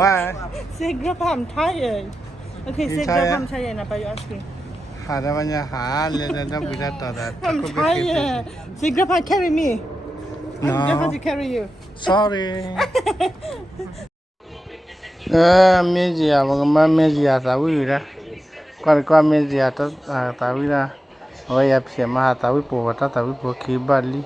Why? Say grandpa, I'm tired. Okay, say grandpa, I'm tired. Now, you asking. I'm tired. Say grandpa, carry me. No. Grandpa to carry you. Sorry. Media, media, Tawira. Qua media, Tawira. Oi, a Pia Mata, we put Tata, we put Kibali.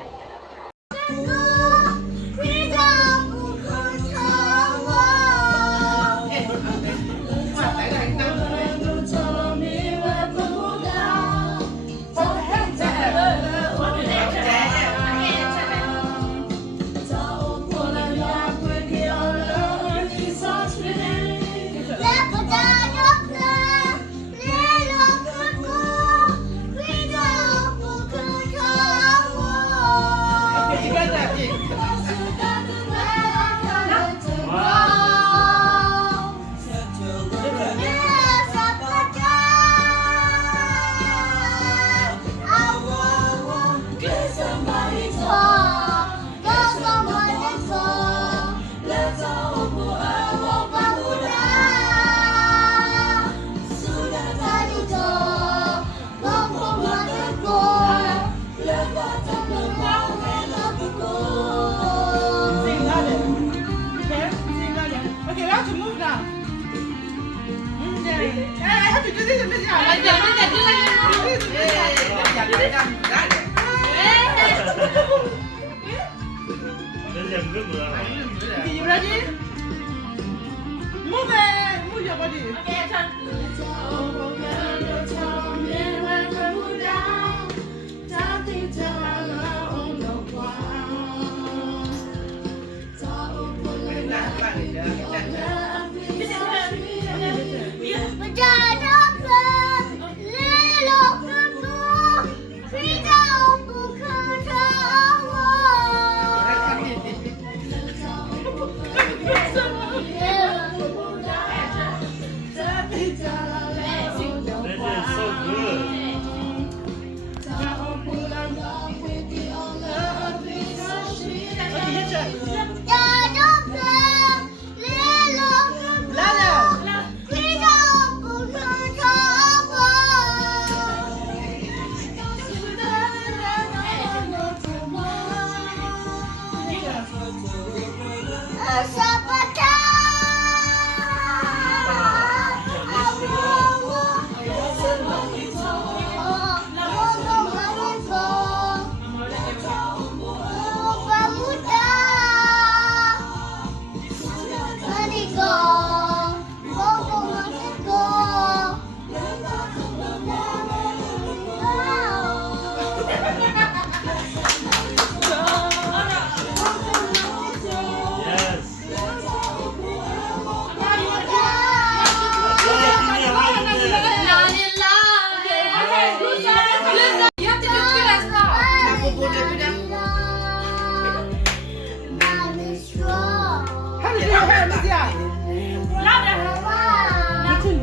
You ready? Move it! Move your body. Okay, turn.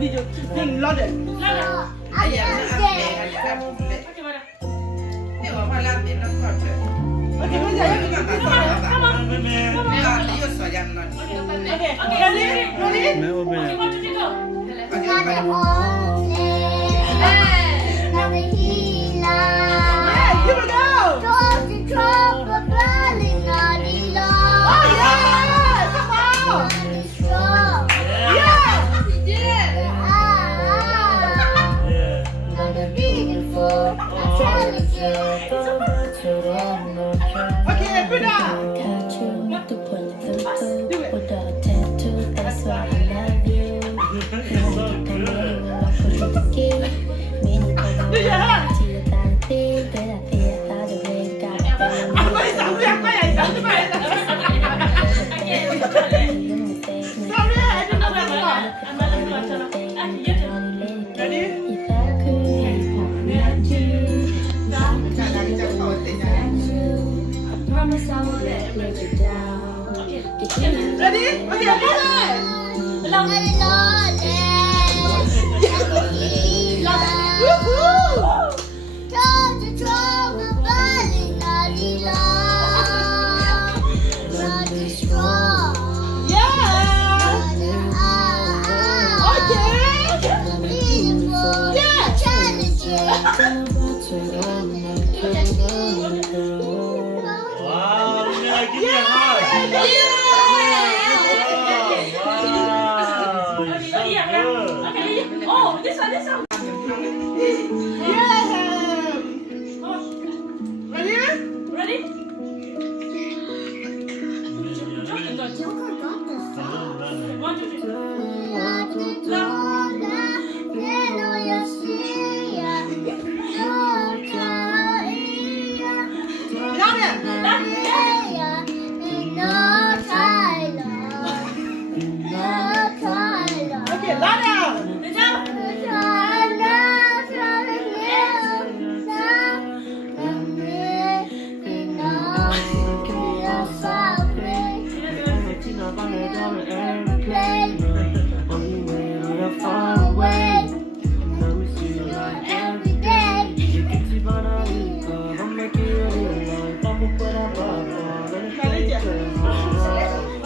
Video thing loaded. Okay, put down. Ready? Okay, move it. Wow, yeah, give me a hug. Wow, it's so good. Oh, this one. Yeah. Ready? Ready? One, two, three. Okay, louder.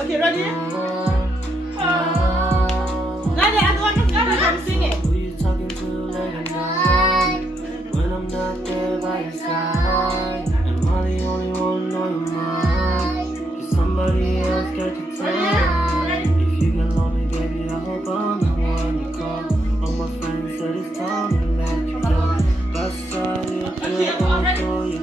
Okay, ready? Louder, I'm gonna sing it. Who you talking to late at night? When I'm not there by your side, am I the only one on your mind? Did somebody else get your time? If you can love me, baby, I hope I'm the one you call. All my friends said it's time to let you go. Best side, you're good, for you.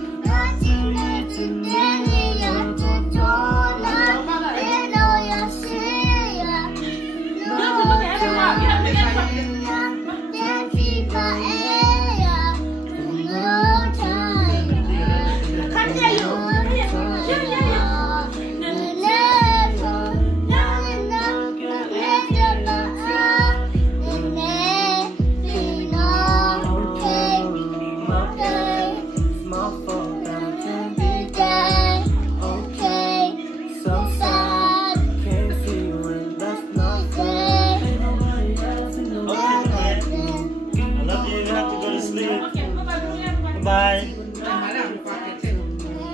Bye.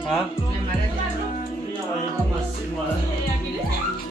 Huh?